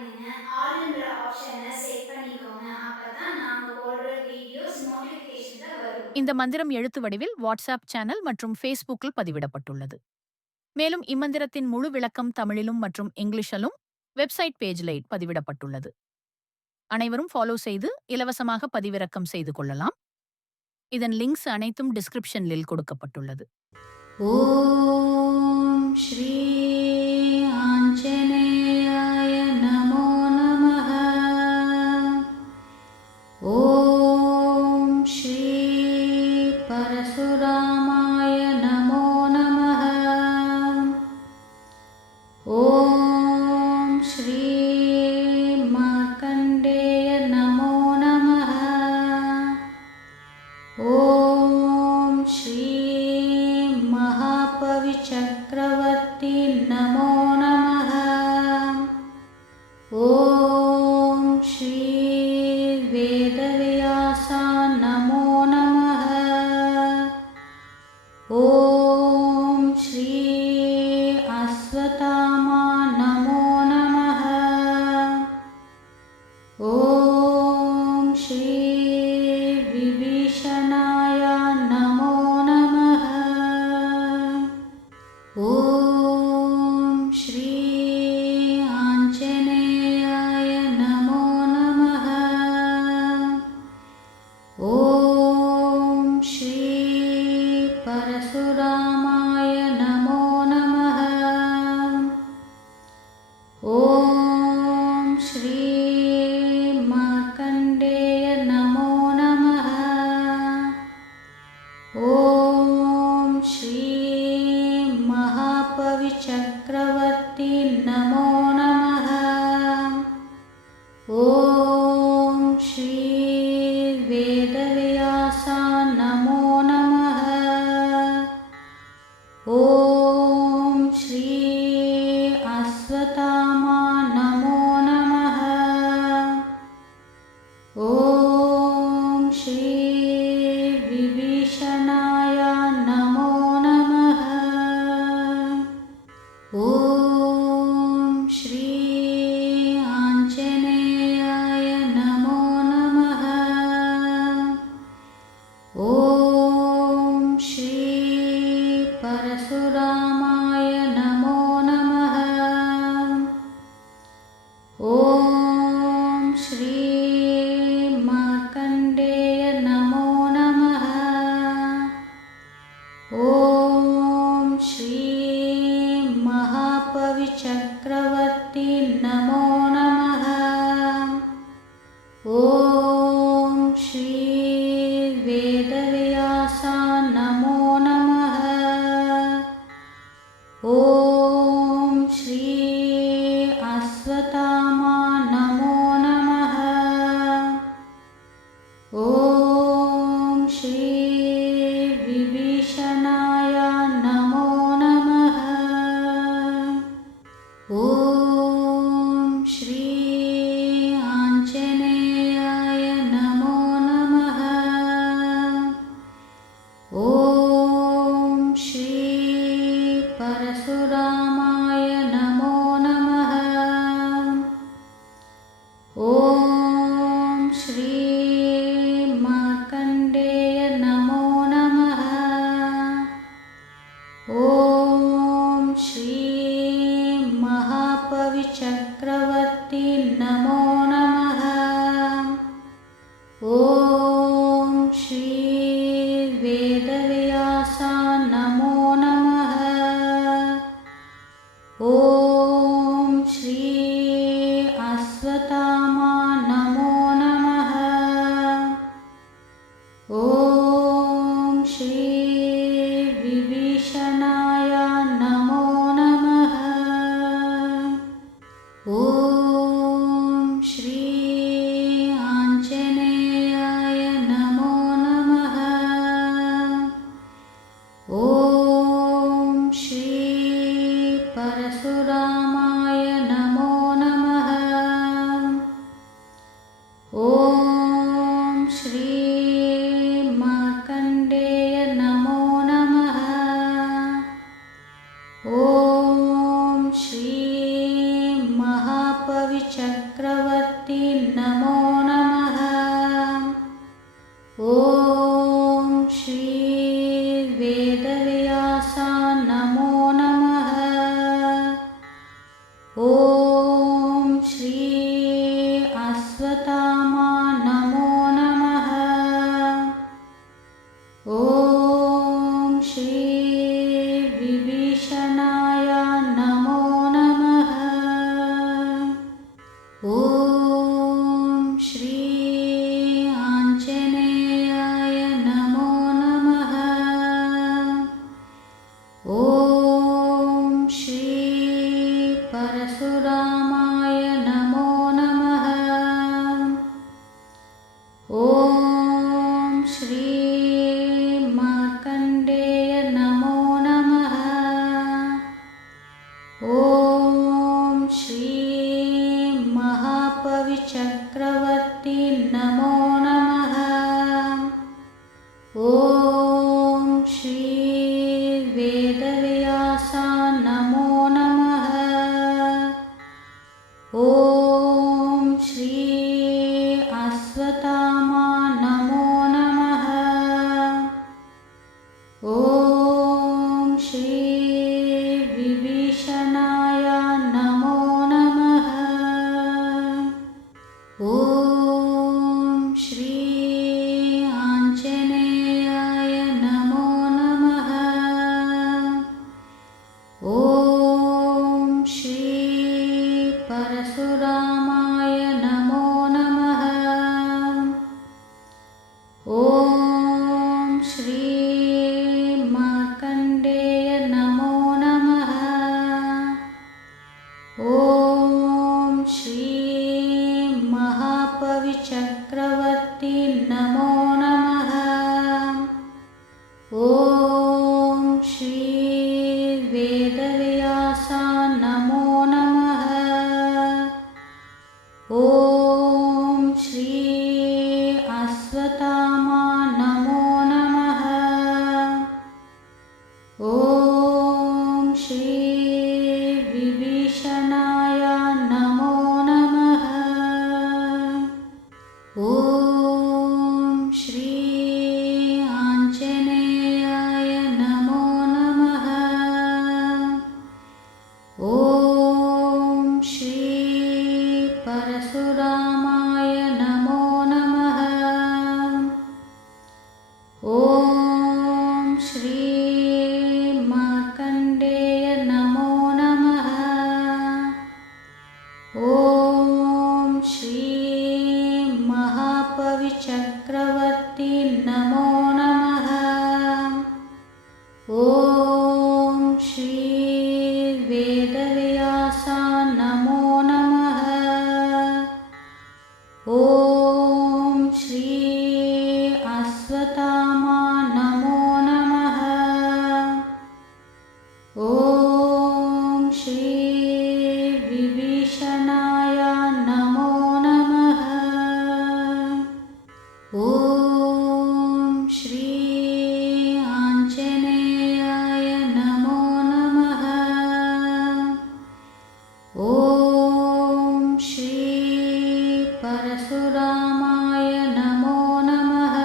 அப்படின்னு ஆல்ன்ற ஆப்ஷனை செட் பண்ணிக்கோங்க. அப்பதான் நாங்க போடுற வீடியோஸ் நோட்டிஃபிகேஷன்ல வரும். இந்த மந்திரம் எழுத்து வடிவில் வாட்ஸ்அப் சேனல் மற்றும் ஃபேஸ்புக்கில் பதிவிடப்பட்டுள்ளது. மேலும் இம்மந்திரத்தின் முழு விளக்கம் தமிழிலும் மற்றும் இங்கிலீஷிலும் வெப்சைட் பேஜில் பதிவிடப்பட்டுள்ளது. அனைவரும் ஃபாலோ செய்து இலவசமாக பதிவிறக்கம் செய்து கொள்ளலாம். இதன் லிங்க்ஸ் அனைத்தும் டிஸ்கிரிப்ஷனில் கொடுக்கப்பட்டுள்ளது. ஓம் ஸ்ரீ ஆஞ்சநேயாய நமோ நமः. ஓம் ஸ்ரீ பரசுராமாய நமோ நமः. ஓம் ஸ்ரீ மார்க்கண்டேய நமோ நமः. ஓம் ஸ்ரீ महापविचक्रवर्ती नमो नमः. ॐ श्री वेदव्यासा नमो नमः. ॐ श्री अश्वत्थामा नमो नमः. ॐ श्री विभीषणाय नमो नमः. ॐ श्री आञ्जनेयाय नमो नमः. ॐ श्री परशुरामाय नमो नमः. ॐ श्री मार्कण्डेय नमो नमः. ॐ श्री महापविचक्रवर्ती नमो नमः. ॐ श्री वेदव्यासा नमो नमः. ॐ श्री अश्वत्थामा नमो नमः. ॐ श्री विभीषणाय नमो नमः. ॐ श्री आञ्जनेयाय नमो नमः. ॐ श्री परशुरामाय नमो नमः. ॐ श्री मार्कण्डेय नमो नमः. ॐ श्री महापविचक्रवर्ती नमो नमः. ॐ श्री वेदव्यासा नमो नमः. ॐ श्री अश्वत्थामा नमो नमः. ॐ श्री विभीषणाय नमो नमः. ॐ श्री आञ्जनेयाय नमो नमः. ॐ श्री परशुरामाय नमो नमः. ॐ श्री मार्कण्डेय नमो नमः. ॐ श्री महापविचक्रवर्ती नमो नमः. ॐ श्री वेदव्यासा नमो नमः. ॐ श्री अश्वत्थामा नमो नमः. ॐ श्री विभीषणाय नमो नमः. ॐ श्री आञ्जनेयाय नमो नमः. ॐ श्री परशुरामाय नमो नमः. ॐ श्री ॐ श्री वेदव्यासा नमो नमः। ॐ श्री अश्वत्थामा नमो नमः। ॐ श्री विभीषणाय नमो नमः। ॐ श्री आञ्जनेयाय नमो नमः। ॐ श्री परशुरामाय नमो नमः। ॐ श्री मार्कण्डेय नमो नमः। ॐ श्री महापविचक्रवर्ती नमो नमः। ॐ श्री वेदव्यासा नमो नमः। ॐ श्री अश्वत्थामा नमो नमः। ॐ श्री विभीषणाय नमो नमः। ॐ श्री आञ्जनेयाय नमो नमः। ॐ श्री परशुरामाय नमो नमः। ॐ श्री मार्कण्डेय नमो नमः। ॐ श्री महापविचक्रवर्ती नमो नमः। ॐ श्री वेदव्यासा नमो नमः। ॐ श्री अश्वत्थामा नमो नमः। ॐ श्री विभीषणाय नमो नमः। ॐ श्री आञ्जनेयाय नमो नमः। ॐ श्री परशुरामाय नमो नमः। ॐ श्री मार्कण्डेय नमो नमः। ॐ श्री महापविचक्रवर्ती नमो नमः। ॐ श्री वेदव्यासा नमो नमः। ॐ श्री अश्वत्थामा नमो नमः। ॐ श्री विभीषणाय नमो नमः। ॐ श्री आञ्जनेयाय नमो नमः। ॐ श्री परशुरामाय नमो नमः।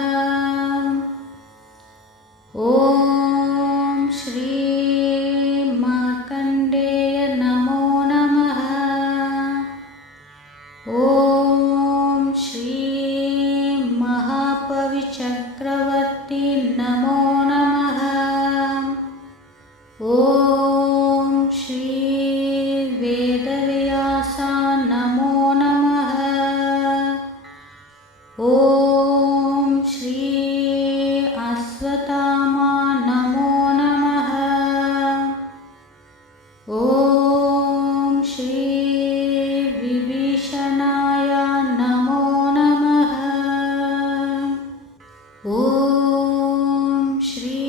ॐ श्री मार्कण्डेय नमो नमः। ॐ श्री महापविचक्रवर्ती नमो नमः। ॐ श्री वेदव्यासा नमो नमः। ॐ श्री अश्वत्थामा नमो नमः। ॐ श्री विभीषणाय नमो नमः। ॐ श्री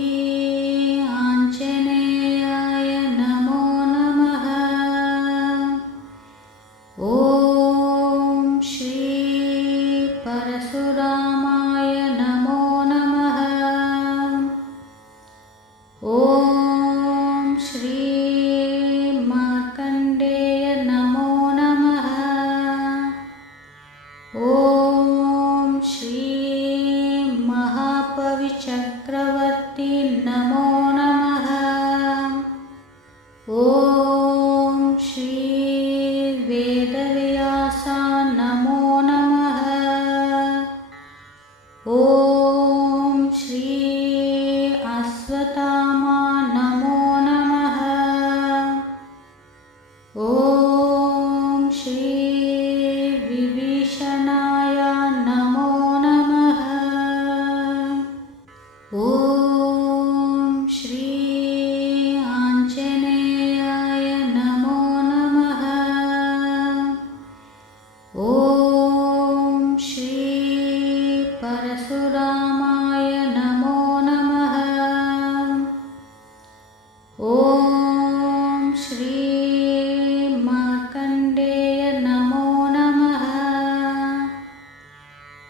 आञ्जनेयाय नमो नमः। ॐ श्री परशुरामाय नमो नमः। महापविचक्रवर्ती नमो नमः। ॐ श्री वेदव्यासा नमो नमः। ॐ श्री अश्वत्थामा नमो नमः। ॐ श्री विभीषणाय नमो नमः। ॐ श्री आञ्जनेयाय नमो नमः। ॐ श्री परशुरामाय नमो नमः। ॐ श्री मार्कण्डेय नमो नमः।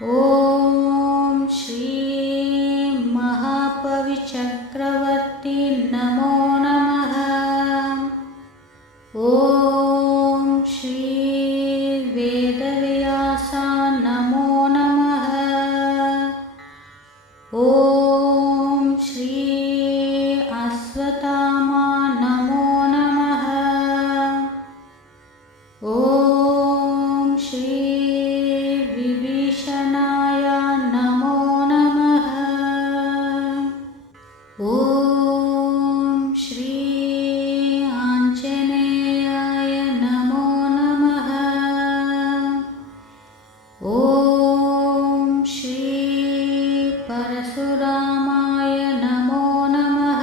ॐ श्री महापविचक्रवर्ती नमो नमः। ॐ श्री वेदव्यासा नमो नमः। ॐ श्री अश्वत्थामा नमो नमः। ॐ श्री विभीषणाय नमो नमः। ॐ श्री आञ्जनेयाय नमो नमः। ॐ श्री परशुरामाय नमो नमः।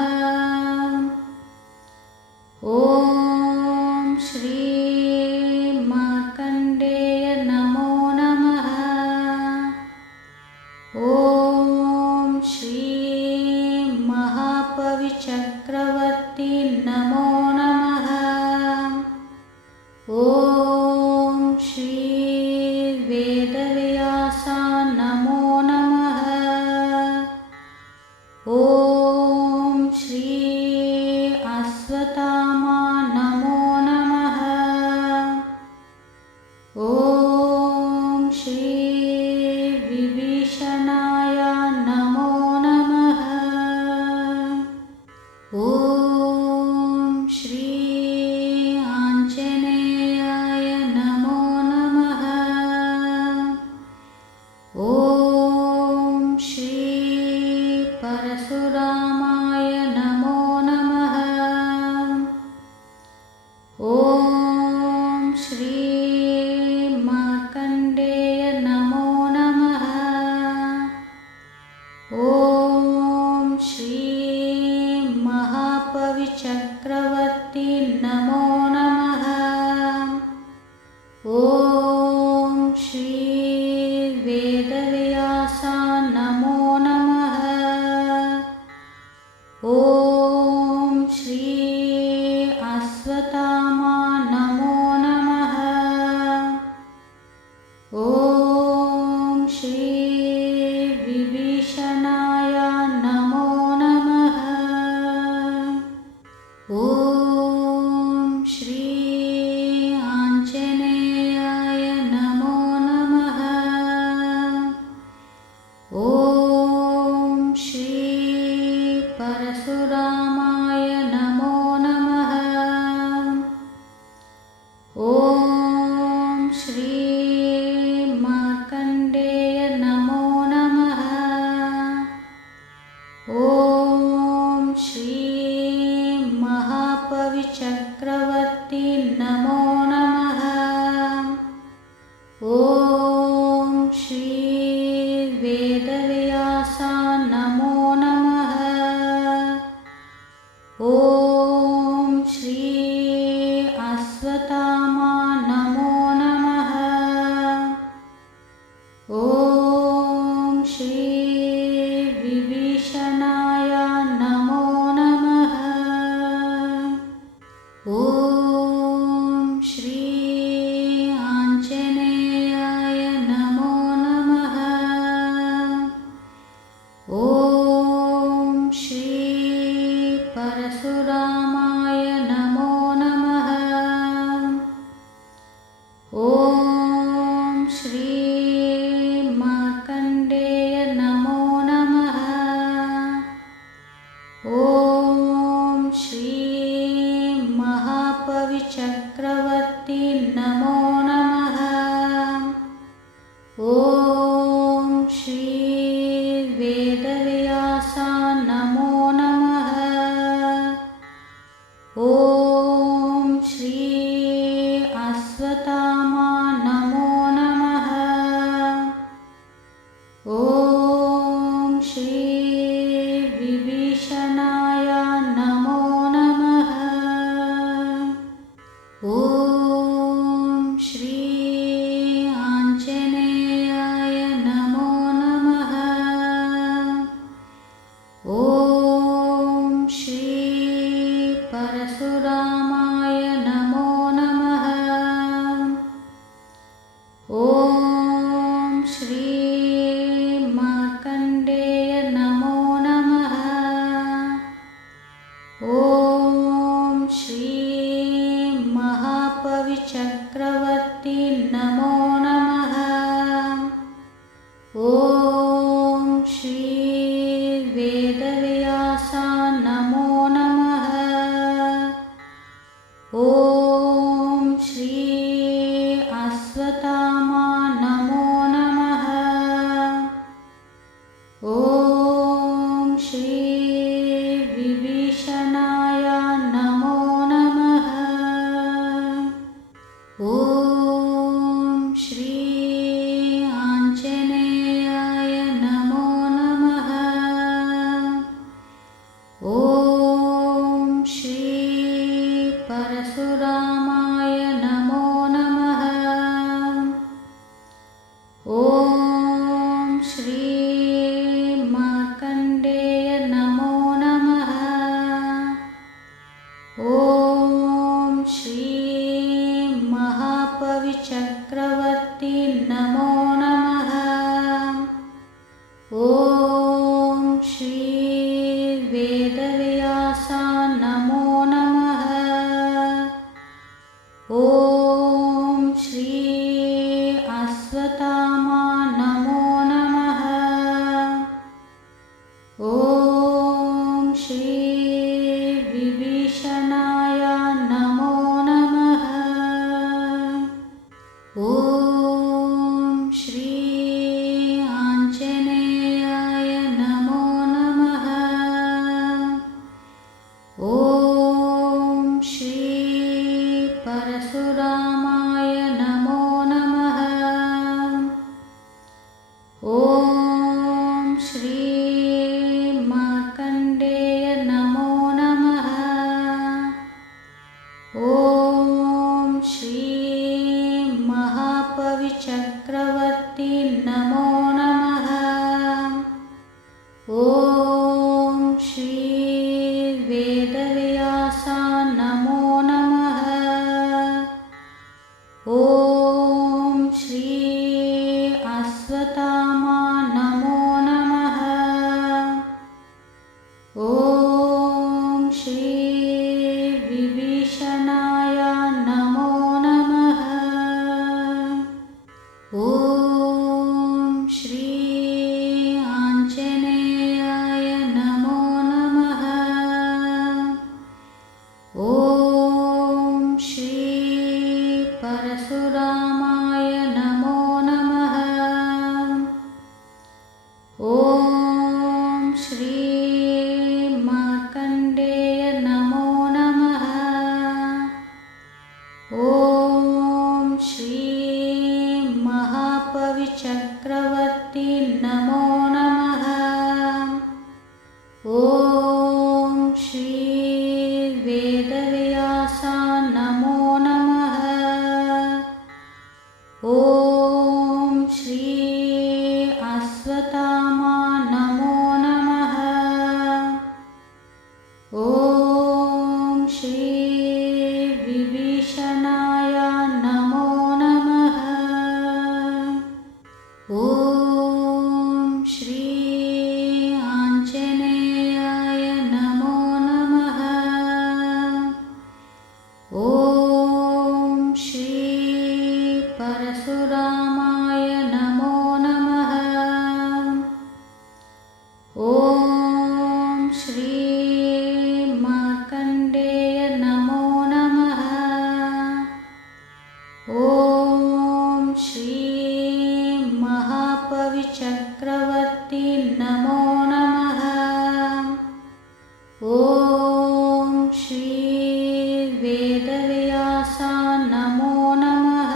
ॐ श्री मार्कण्डेय नमो नमः। ॐ श्री महापविचक्रवर्ती नमो नमः। ॐ श्री वेदव्यासा नमो नमः। ॐ श्री अश्वत्थामा नमो नमः। ॐ श्री विभीषणाय नमो नमः। ॐ श्री आञ्जनेयाय नमो नमः। ॐ श्री परशुरामाय नमो नमः। ॐ श्री मार्कण्डेय नमो नमः। ॐ श्री महापविचक्रवर्ती नमो नमः। ॐ श्री वेदव्यासा नमो नमः। ॐ श्री अश्वत्थामा नमो नमः। ॐ श्री विभीषणाय नमो नमः। ॐ श्री आञ्जनेयाय नमो नमः। ॐ श्री परशुरामाय नमो नमः। ॐ श्री मार्कण्डेय नमो नमः। ॐ श्री महापविचक्रवर्ती नमो नमः। ॐ श्री वेदव्यासा नमो नमः। ॐ श्री अश्वत्थामा नमो नमः। ॐ श्री विभीषणाय नमो नमः। ॐ श्री आञ्जनेयाय नमो नमः। ॐ ॐ श्री परशुरामाय नमो नमः। ॐ श्री मार्कण्डेय नमो नमः। ॐ श्री महापविचक्रवर्ती नमो नमः। ॐ श्री वेदव्यासा नमो नमः। ॐ श्री अश्वत्थामा नमो नमः। ॐ श्री विभीषणाय नमो नमः। ॐ श्री आञ्जनेयाय नमो नमः। ॐ श्री परशुरामाय नमो नमः। ॐ श्री मार्कण्डेय नमो नमः। ॐ श्री महापविचक्रवर्ती नमो नमः। ॐ श्री वेदव्यासा नमो नमः। ॐ श्री अश्वत्थामा नमो नमः। ॐ श्री विभीषणाय नमो नमः। ॐ श्री आञ्जनेयाय नमो नमः। ॐ श्री परशुरामाय नमो नमः। ॐ श्री मार्कण्डेय नमो नमः। ॐ श्री महापविचक्रवर्ती नमो नमः। ॐ श्री वेदव्यासा नमो नमः। ॐ श्री अश्वत्थामा नमो नमः। ॐ श्री विभीषणाय नमो नमः। ॐ श्री आञ्जनेयाय नमो नमः। ॐ श्री परशुरामाय नमो नमः। ॐ श्री मार्कण्डेय नमो नमः। ॐ श्री महापविचक्रवर्ती नमो नमः। ॐ श्री वेदव्यासा नमो नमः। ॐ श्री अश्वत्थामा नमो नमः। ॐ श्री विभीषणाय नमो नमः। ॐ श्री मार्कण्डेय नमो नमः। ॐ श्री महापविचक्रवर्ती नमो नमः। ॐ श्री वेदव्यासा नमो नमः। ॐ श्री अश्वत्थामा नमो नमः। ॐ श्री विभीषणाय नमो नमः। ॐ श्री आञ्जनेयाय नमो नमः। ॐ श्री परशुरामाय नमो नमः। ॐ श्री मार्कण्डेय नमो नमः। ॐ श्री महापविचक्रवर्ती नमो नमः। ॐ श्री वेदव्यासा नमो नमः।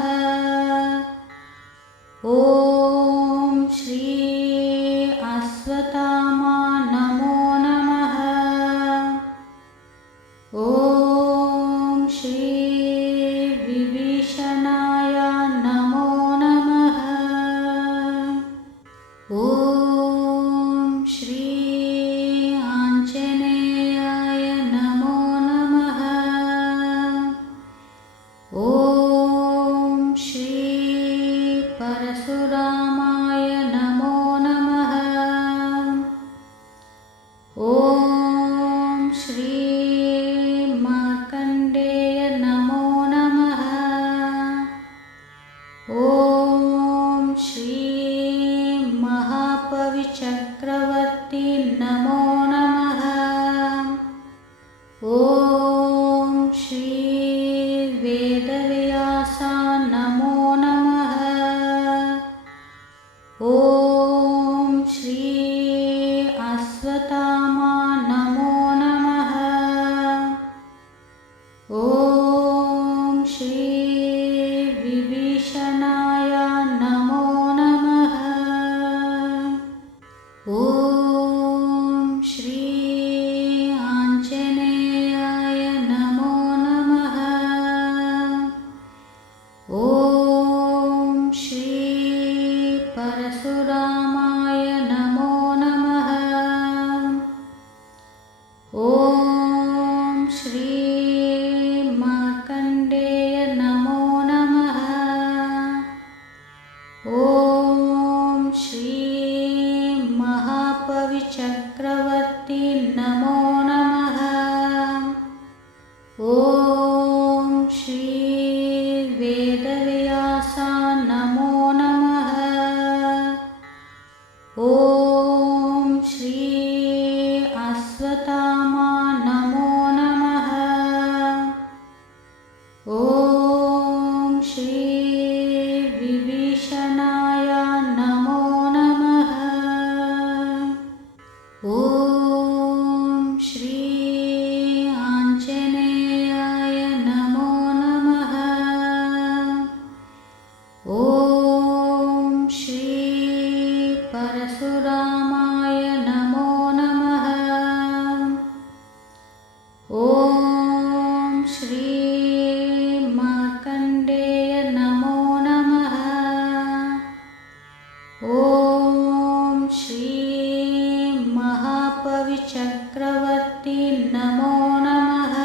ॐ श्री अश्वत्थामा अश्वत्थामा नमो नमः। ॐ श्री विभीषणाय नमो नमः। ॐ श्री आञ्जनेयाय नमो नमः। ॐ श्री परशुरामाय नमो नमः। ॐ श्री मार्कण्डेय नमो नमः। ॐ श्री महापविचक्रवर्ती नमो नमः। ॐ श्री वेदव्यासा नमो नमः। ॐ श्री अश्वत्थामा नमो नमः। ॐ श्री विभीषणाय नमो नमः। ॐ श्री आञ्जनेयाय नमो नमः। ॐ श्री परशुरामाय नमो नमः। ॐ श्री मार्कण्डेय नमो नमः। ॐ श्री महापविचक्रवर्ती नमो नमः।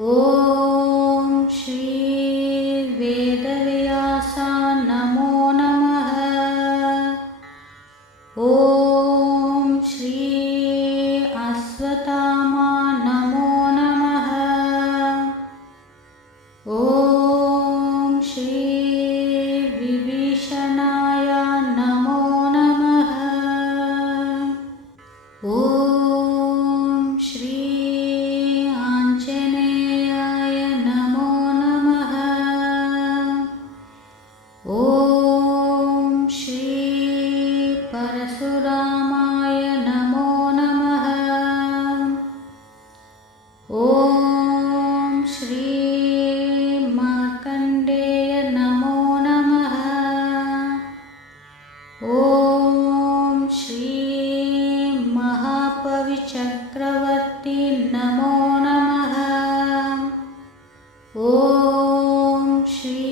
ॐ श्री वेदव्यासा नमो नमः। ॐ श्री अश्वत्थामा नमो नमः। ॐ श्री विभीषणाय नमो नमः। ॐ श्री आञ्जनेयाय नमो नमः। ॐ श्री परशुरामाय नमो नमः। ॐ श्री मार्कण्डेय नमो नमः। ॐ श्री महापविचक्रवर्ती नमो नमः। ॐ श्री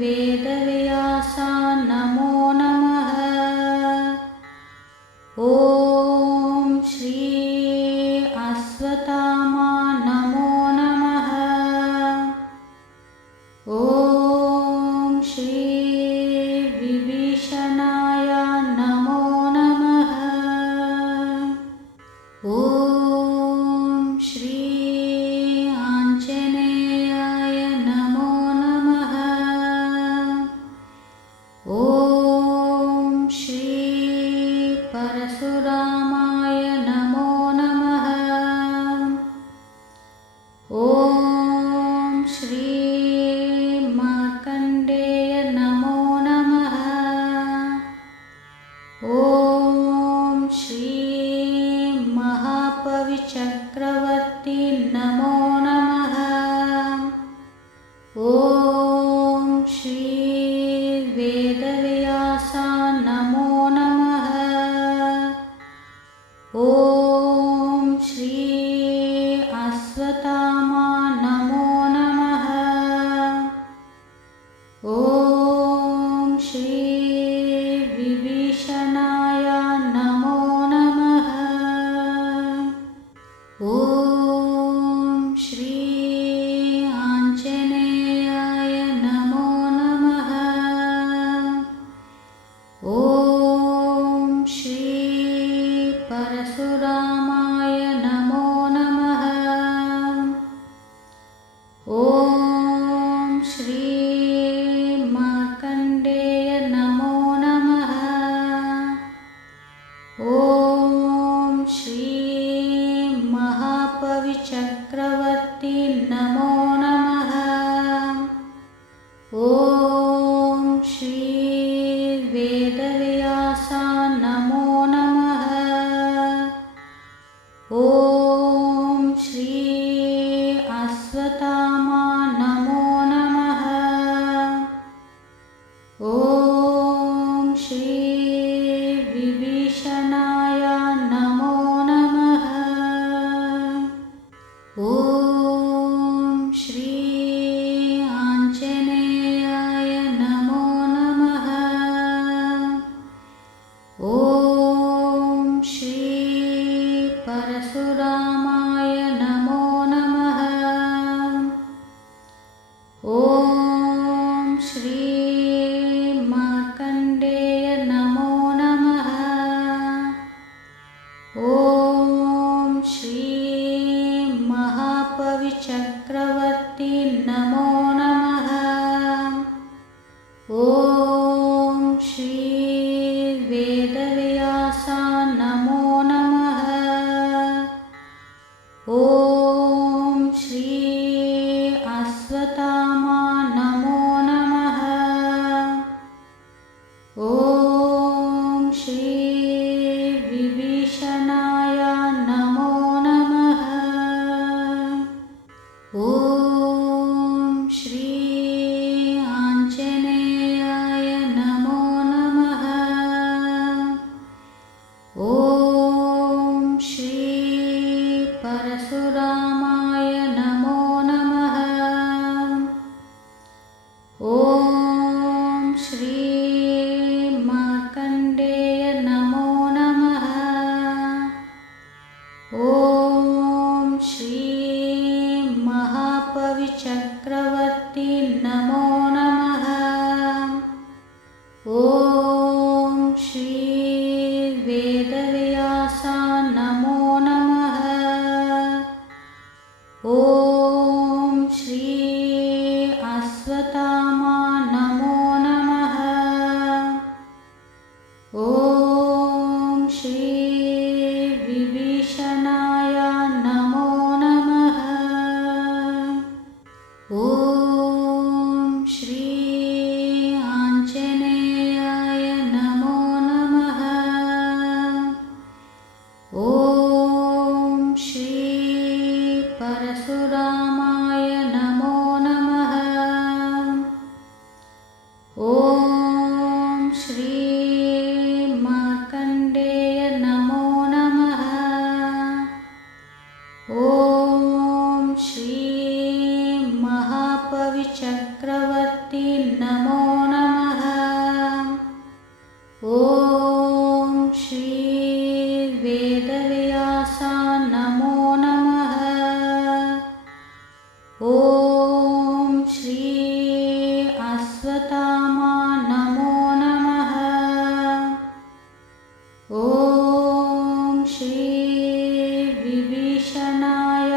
वेदव्यासा नमो नमः। ॐ श्री अश्वत्थामा नमो नमः। ॐ श्री विभीषणाय नमो नमः। ॐ श्री आञ्जनेयाय नमो नमः। ॐ श्री परशुरामाय नमो नमः। ॐ श्री मार्कण्डेय नमो नमः। ॐ श्री महापविचक्रवर्ती नमो नमः। ॐ श्री वेदव्यासा नमो नमः। ॐ श्री अश्वत्थामा नमो नमः। ॐ श्री विभीषणाय नमो नमः। ॐ श्री आञ्जनेयाय नमो नमः। ॐ श्री परशुरामाय नमो नमः। ॐ श्री मार्कण्डेय नमो नमः। ॐ श्री महापविचक्रवर्ती नमो नमः। ॐ श्री वेदव्यासा नमो नमः। महापविचक्रवर्ती नमो नमः। ॐ श्री वेदव्यासा नमो नमः। ॐ श्री अश्वत्थामा नमो नमः। ॐ श्री विभीषणाय नमो नमः। ॐ श्री आञ्जनेयाय नमो नमः। ॐ श्री परशुरामाय नमो नमः। ॐ श्री मार्कण्डेय नमो नमः। ॐ श्री महापविचक्रवर्ती नमो नमः। ॐ श्री वेदव्यासा नमो नमः। ॐ श्री अश्वत्थामा नमो नमः। ॐ श्री विभीषणाय नमो नमः। ॐ श्री आञ्जनेयाय नमो नमः। ॐ श्री परशुरामाय नमो नमः। ॐ श्री मार्कण्डेय नमो नमः। ॐ श्री महापविचक्रवर्ती नमो नमः। ॐ श्री वेदव्यासा नमो नमः। ॐ श्री अश्वत्थामा नमो नमः। ॐ श्री विभीषणाय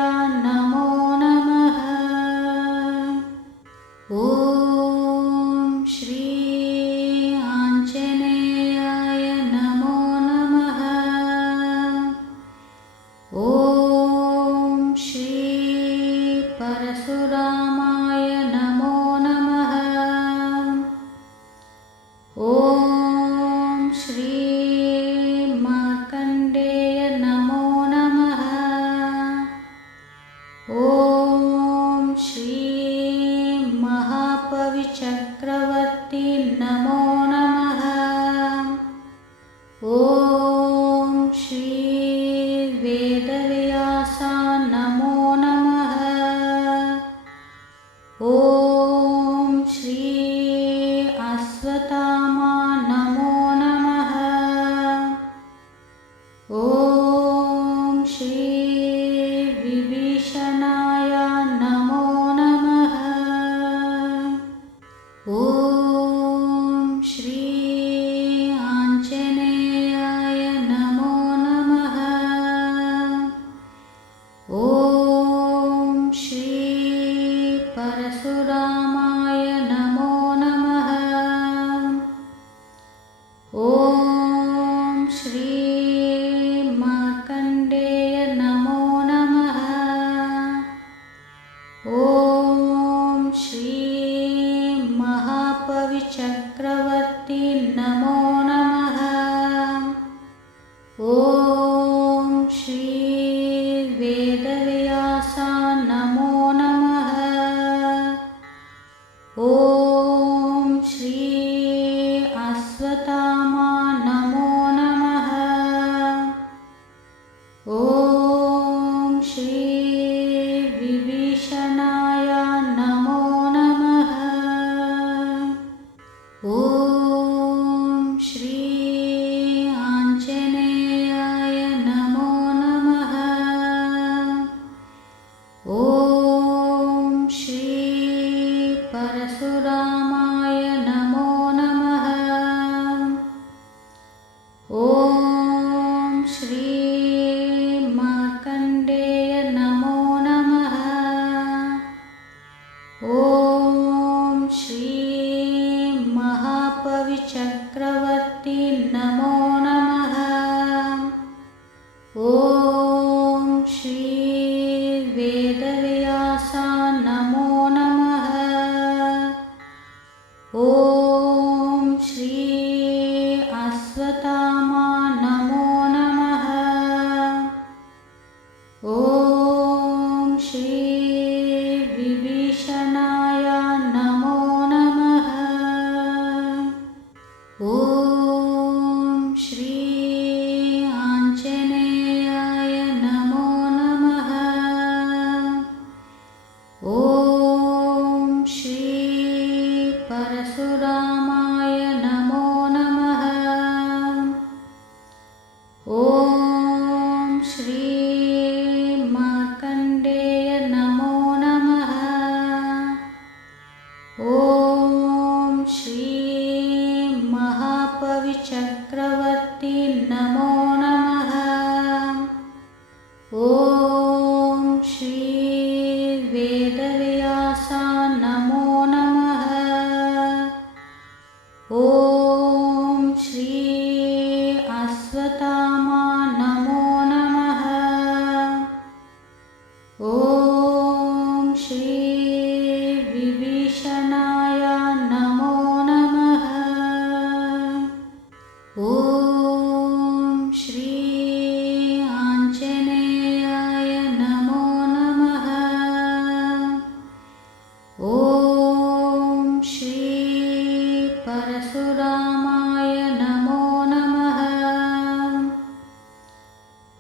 नमो नमः। ॐ श्री आञ्जनेयाय नमो नमः। ॐ श्री परशुरामाय नमो नमः। ॐ श्री मार्कण्डेय नमो नमः। ॐ श्री महापविचक्रवर्ती नमो नमः। ॐ श्री वेदव्यासा नमो नमः। ॐ श्री अश्वत्थामा नमो नमः। ॐ श्री विभीषणाय नमो नमः। ॐ श्री आञ्जनेयाय नमो नमः। ॐ श्री परशुरामाय नमो नमः। ॐ श्री मार्कण्डेय नमो नमः। ॐ श्री महापविचक्रवर्ती नमो नमः। ॐ श्री वेदव्यासा नमो नमः। ॐ श्री अश्वत्थामा नमो नमः। ॐ श्री विभीषणाय नमो नमः। ॐ श्री आञ्जनेयाय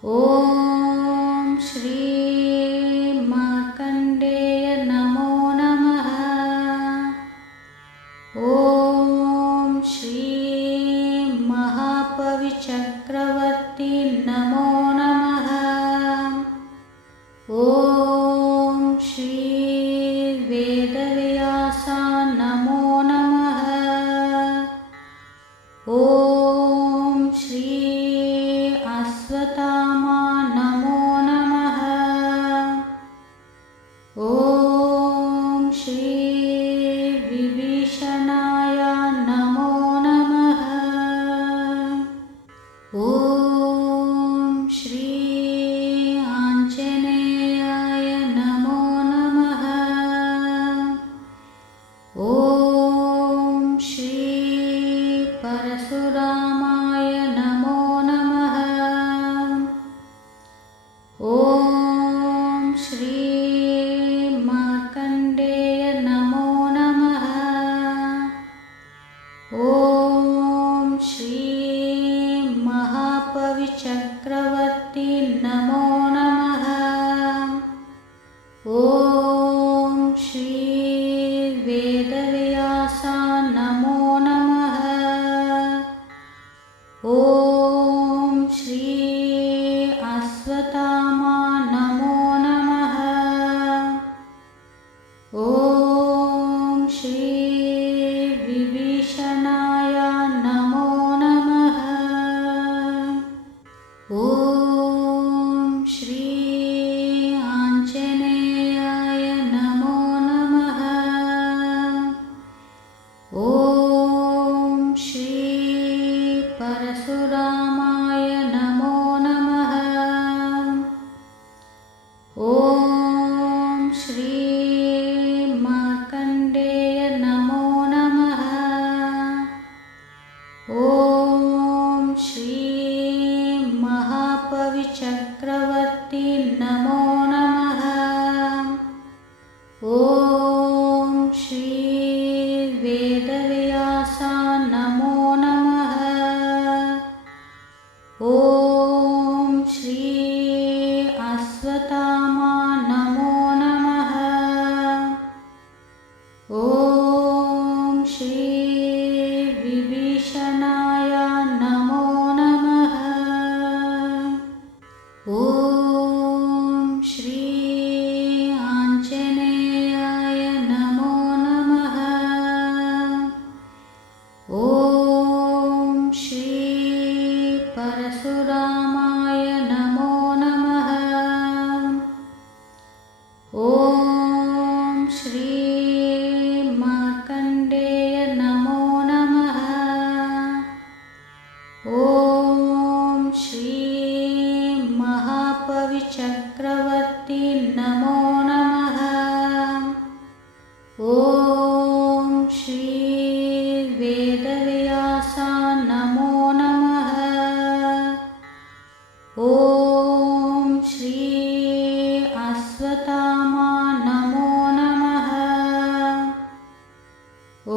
ॐ श्री मार्कण्डेय नमो नमः। ॐ श्री महापविचक्रवर्ती नमो नमः। ॐ श्री वेदव्यासा नमो नमः। ॐ श्री अश्वत्थामा नमो नमः। ॐ श्री विभीषणाय नमो नमः। ॐ श्री आञ्जनेयाय नमो नमः। ॐ श्री परशुरामाय नमो नमः। ॐ श्री मार्कण्डेय नमो नमः। ॐ श्री महापविचक्रवर्ती नमो नमः। ॐ श्री वेदव्यासा नमो नमः। ॐ श्री अश्वत्थामा नमो नमः। ॐ श्री विभीषणाय नमो नमः। ॐ श्री आञ्जनेयाय नमो नमः। ॐ श्री परशुरामाय नमो नमः। ॐ श्री मार्कण्डेय नमो नमः। ॐ श्री महापविचक्रवर्ती नमो नमः। ॐ श्री वेदव्यासा नमो नमः। ॐ श्री अश्वत्थामा नमो नमः। ॐ श्री विभीषणाय नमो नमः। ॐ श्री आञ्जनेयाय नमो नमः। ॐ श्री परशुरामाय नमो नमः। ॐ श्री मार्कण्डेय नमो नमः। ॐ श्री महापविचक्रवर्ती नमो नमः। ॐ श्री वेदव्यासा नमो नमः। ॐ श्री अश्वत्थामा नमो नमः।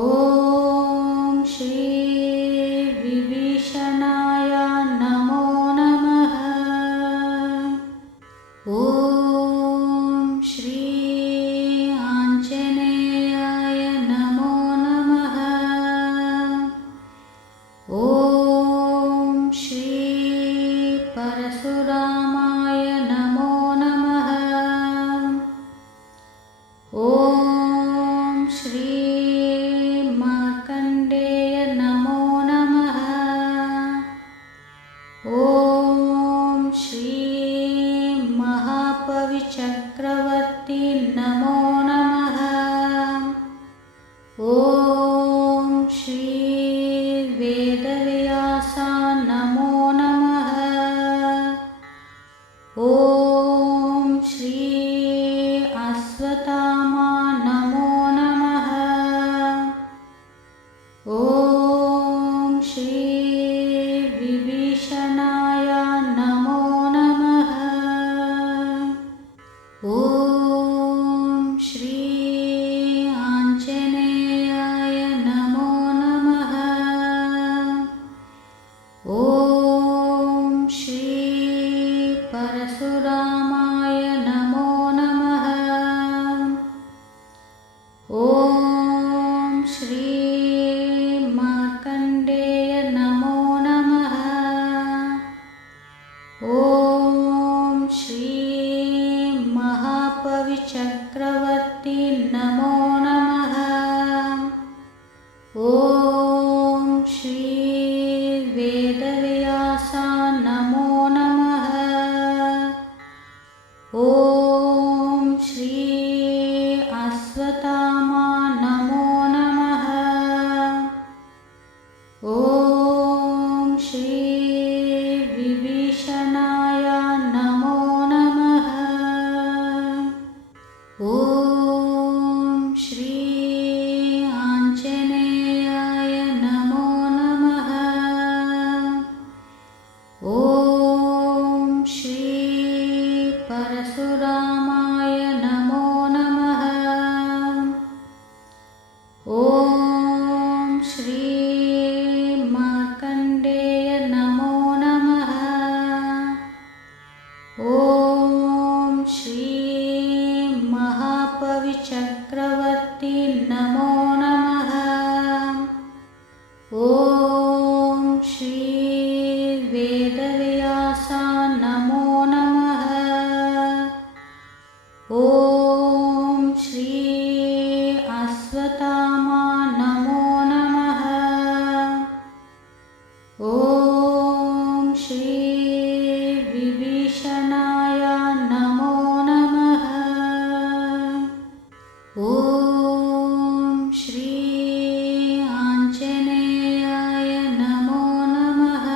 ॐ श्री विभीषणाय नमो नमः। ॐ श्री आञ्जनेयाय नमो नमः। ॐ श्री परशुरामाय नमो नमः। ॐ श्री मार्कण्डेय नमो नमः। ॐ श्री महापविचक्रवर्ती नमो नमः। ॐ श्री वेदव्यासा नमो नमः। ॐ श्री महापविचक्रवर्ती नमो नमः। ॐ श्री वेदव्यासा नमो नमः। ॐ श्री अश्वत्थामा नमो नमः। ॐ श्री विभीषणाय नमो नमः। ॐ श्री आञ्जनेयाय नमो नमः। ॐ श्री परशुरामाय नमो नमः। ॐ श्री मार्कण्डेय नमो नमः। ॐ श्री महापविचक्रवर्ती नमो नमः। ॐ श्री वेदव्यासा नमो नमः। ॐ श्री अश्वत्थामा नमो नमः। ॐ श्री विभीषणाय नमो नमः। ॐ श्री आञ्जनेयाय नमो नमः।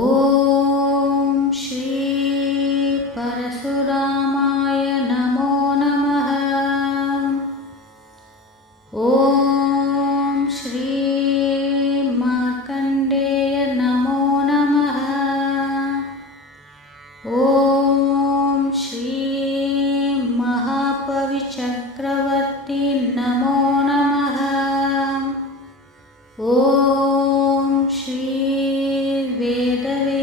ॐ श्री परशुरामाय नमो नमः। ॐ श्री मार्कण्डेय नमो नमः। ॐ श्री महापविचक्रवर्ती नमो नमः। ॐ श्री वेदव्यासा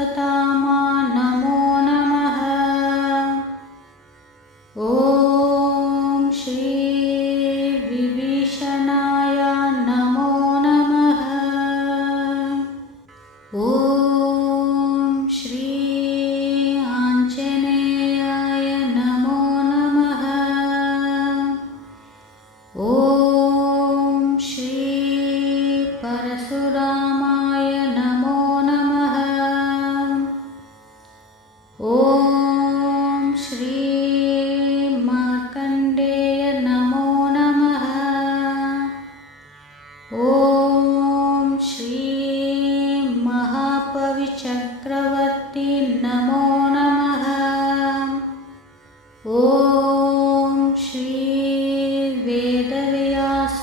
अश्वत्थामा नमो नमः। ॐ श्री विभीषणाय नमो नमः। ॐ श्री आञ्जनेयाय नमो नमः। ॐ श्री परशुरामाय नमो नमः। ॐ श्री मार्कण्डेय नमो नमः। ॐ श्री महापविचक्रवर्ती नमो नमः। ॐ श्री वेदव्यास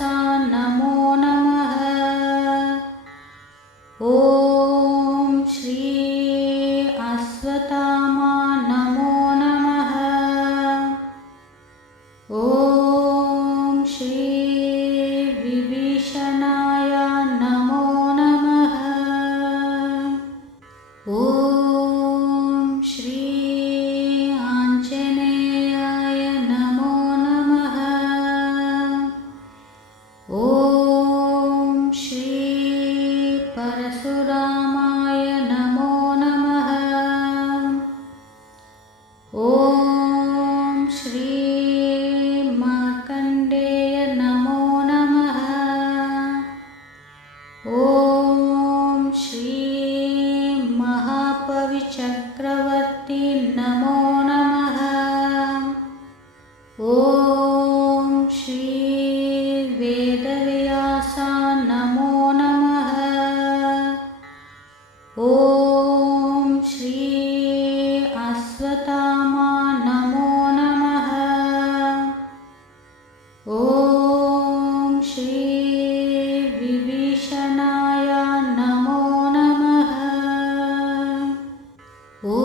नमो नमः। ॐ श्री अश्वत्थामा नमो नमः। ॐ श्री विभीषणाय नमो नमः। ॐ श्री आञ्जनेयाय नमो नमः। ॐ श्री परशुरामाय नमो नमः। ॐ श्री मार्कण्डेय नमो नमः। ॐ श्री महापविचक्रवर्ती नमो नमः। ॐ श्री वेदव्यास नमो नमः। ॐ श्री अश्वत्थामा नमो नमः। ॐ श्री विभीषणाय नमो नमः। ॐ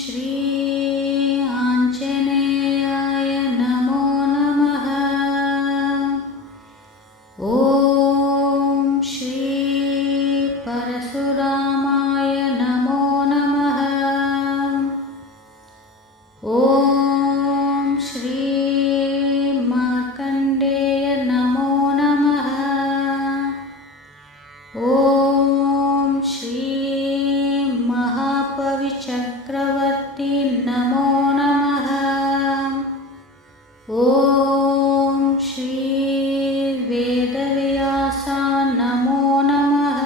श्री आञ्जनेयाय नमो नमः। ॐ श्री परशुरामाय नमो नमः। ॐ श्री मार्कण्डेय नमो नमः। ॐ श्री महापविचक्रवर्ती नमो नमः। ॐ श्री वेदव्यास नमो नमः।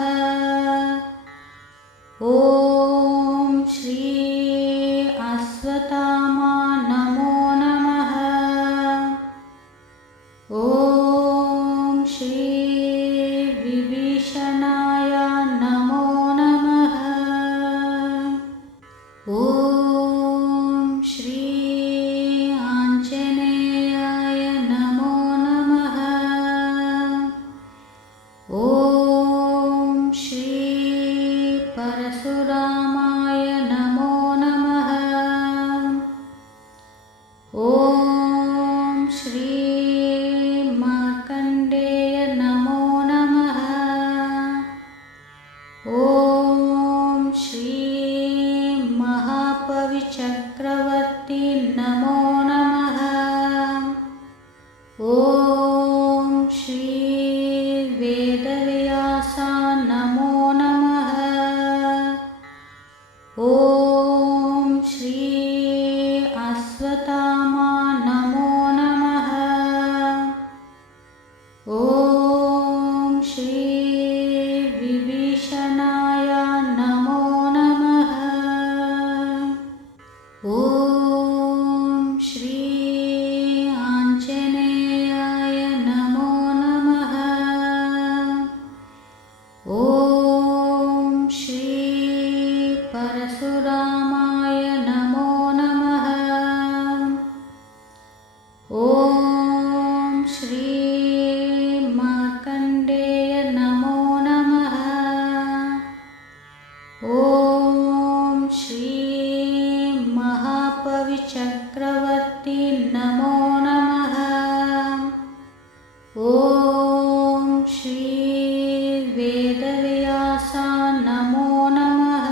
ॐ श्री अश्वत्थामा नमो नमः। ॐ श्री विभीषणाय नमो नमः। ॐ श्री आञ्जनेयाय नमो नमः। ॐ श्री परशुरामाय नमो नमः। ॐ श्री मार्कण्डेय नमो नमः। ॐ श्री महापविचक्रवर्ती नमो नमः। ॐ श्री वेदव्यास नमो नमः। ॐ श्री अश्वत्थामा नमो नमः। ॐ श्री विभीषणाय नमो नमः। ॐ श्री आञ्जनेयाय नमो नमः। ॐ श्री परशुरामाय नमो नमः। ॐ श्री मार्कण्डेय नमो नमः। ॐ श्री महापविचक्रवर्ती नमो नमः। ॐ श्री वेदव्यास नमो नमः।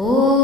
ॐ